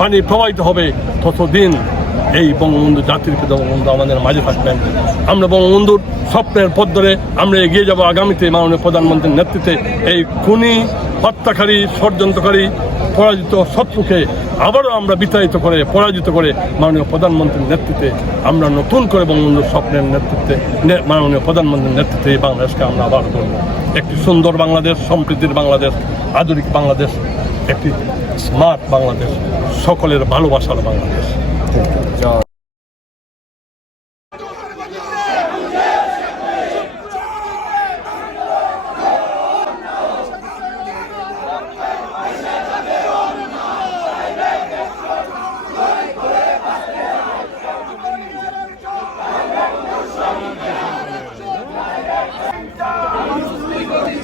পানি প্রবাহিত হবে, ততদিন এই বঙ্গবন্ধু জাতির পিতা বঙ্গবন্ধু আমাদের মাঝে থাকবেন। আমরা বঙ্গবন্ধুর স্বপ্নের পথ ধরে আমরা এগিয়ে যাব আগামীতে মাননীয় প্রধানমন্ত্রীর নেতৃত্বে। এই খুনি, হত্যাকারী, ষড়যন্ত্রকারী, পরাজিত শত্রুকে আবারও আমরা বিতাড়িত করে, পরাজিত করে মাননীয় প্রধানমন্ত্রীর নেতৃত্বে আমরা নতুন করে বঙ্গবন্ধুর স্বপ্নের নেতৃত্বে মাননীয় প্রধানমন্ত্রীর নেতৃত্বে এই বাংলাদেশকে আমরা আবার করব একটি সুন্দর বাংলাদেশ সম্প্রীতির বাংলাদেশ, আধুনিক বাংলাদেশ, একটি স্মার্ট বাংলাদেশ সকলের ভালোবাসার বাংলাদেশ।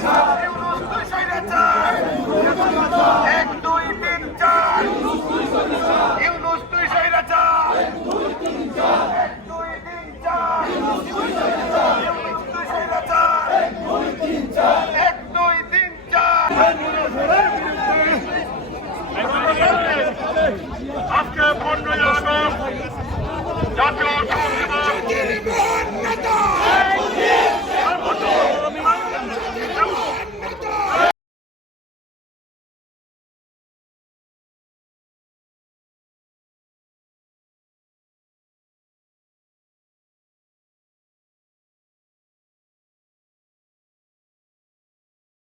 এক